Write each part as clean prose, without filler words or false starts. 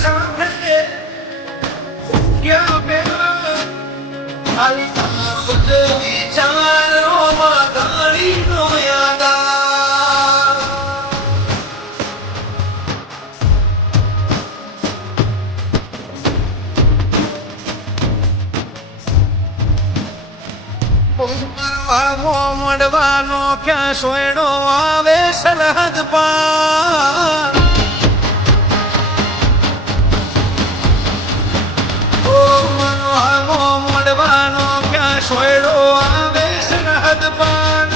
સાંભળે ક્યાં પેલા આલતા બધે વિચારોમાં ગાડીનો યાદ મળવાનો ક્યાં સોયડો આવે સરહદ પાર મળવાનો ક્યાં સોયડો આવે સરહદ પાર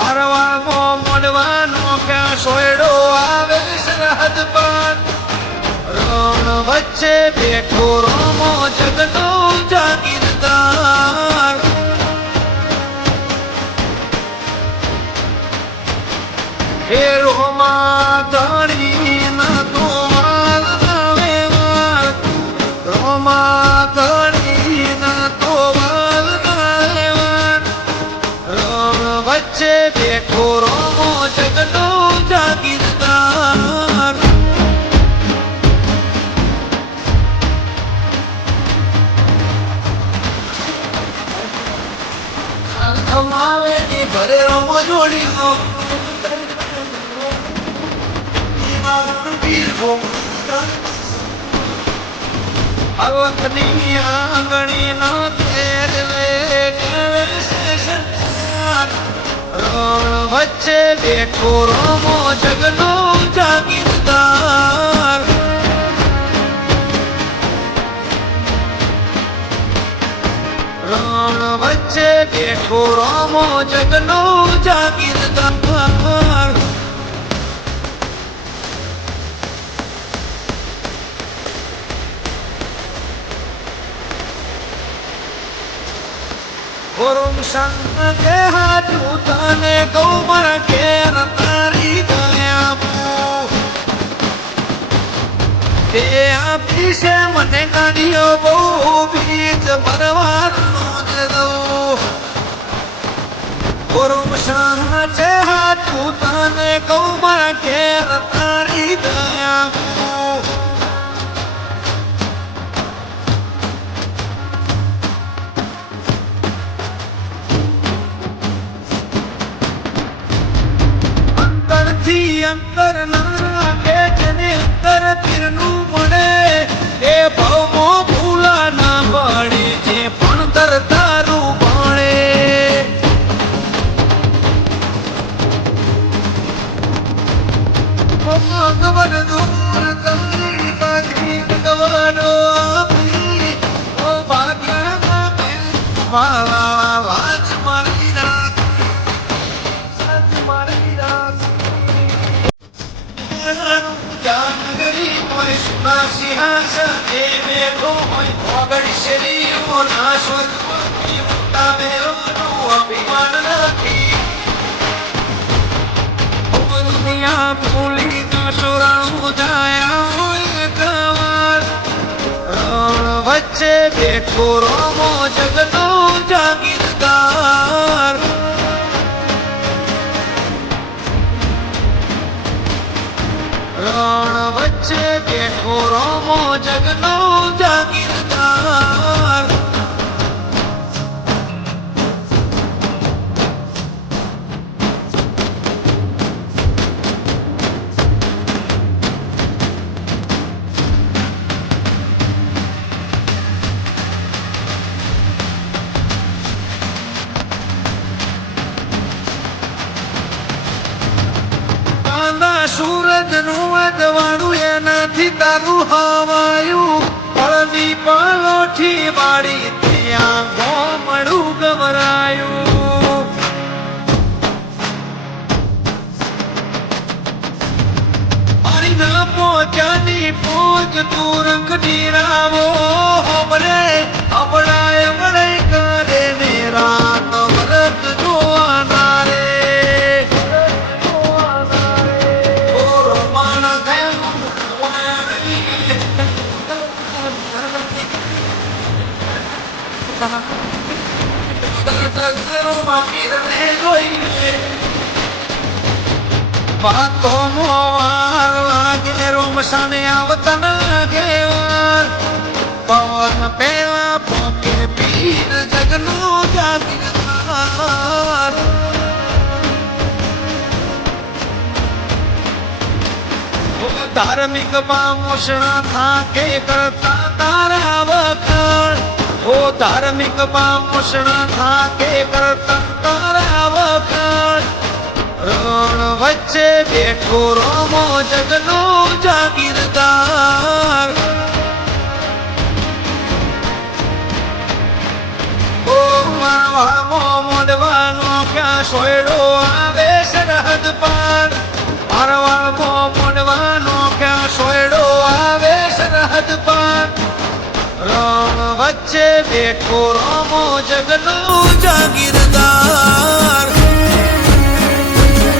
હરવાનો મળવાનો ક્યાં સોયડો આવે સરહદ પાર રણ વચ્ચે બેઠો રોમો જગનો જાગીરદાર હે રોમા ધણી ના તો આવે વાર રોમા ધણી ના તો આવે વાર રણ વચ્ચે બેઠો રોમો જગનો જાગીરદાર અમાવે ની ભરે રોમો જોડી દો અવતની આંગણી ના રણ વચ્ચે બેઠો રોમો જગનો જાગીરદાર રણ વચ્ચે બેઠો રોમો જગનો જાગીરદાર ઓરમ સંગ કે હાથું તને કહું મારા ઘેર તારી દયા તે આપી છે મને ગાડીઓ બહુ બીજ ભરવાનો જ દઉં ઓરમ સંગ છે હાથું તને કહું મારા ઘેર તારી દયા અંતર ના કે જેને અંતર તીરનું મળે એ ભાવમો ભૂલા ના પડે જે ભણતર તારું ભણે ભગવાન દૂર તારી પાછી ભગવાનો ઓ ભાગ્ય વાલા વાત મારી રાત મારી રાત જાનગરી કોઈ સુના સિંહાસન એ બેઠો હોય વગડી શરીરો ના સ્વર્ગ મોટા મેરોનું અભિમાન નથી દુનિયા ભૂલી ના સોરાણું જાયા હોય કવાર રણ વચ્ચે બેઠો રોમો જગનો જાગીરદાર રણ વચ્ચે બેઠો રોમો જગનો જાગીરદાર સૂરજ નું અદવાણું એનાથી તારું હવાયું પળની પલોઠી વાળી ત્યાં ગોમડું ગવરાયું મારી ના પહોંચાની પહોંચ તું રંગની રાવો હમરે હમણાં એમણે કરે ને રાત વ્રત જોવાના રે વાતો મોવાર લાગે રોમસાને આવતન ઘેર પવન પેલા પોકે પીર જગનું જાગીરદાર ધાર્મિક બામોષણા થાકે કરતા તારા વખાણ ઓ ધાર્મિક બામોષણા થાકે કરતા તારા વખાણ રણ વચ્ચે બેઠો રોમો જગનો જાગીરદાર ઓ મારવામો મોડવાનો ક્યાં સોયડો આવે સરહદ પાર મારવામો મોડવાનો ક્યાં સોયડો આવે સરહદ પાર રણ વચ્ચે બેઠો રોમો જગનો જાગીર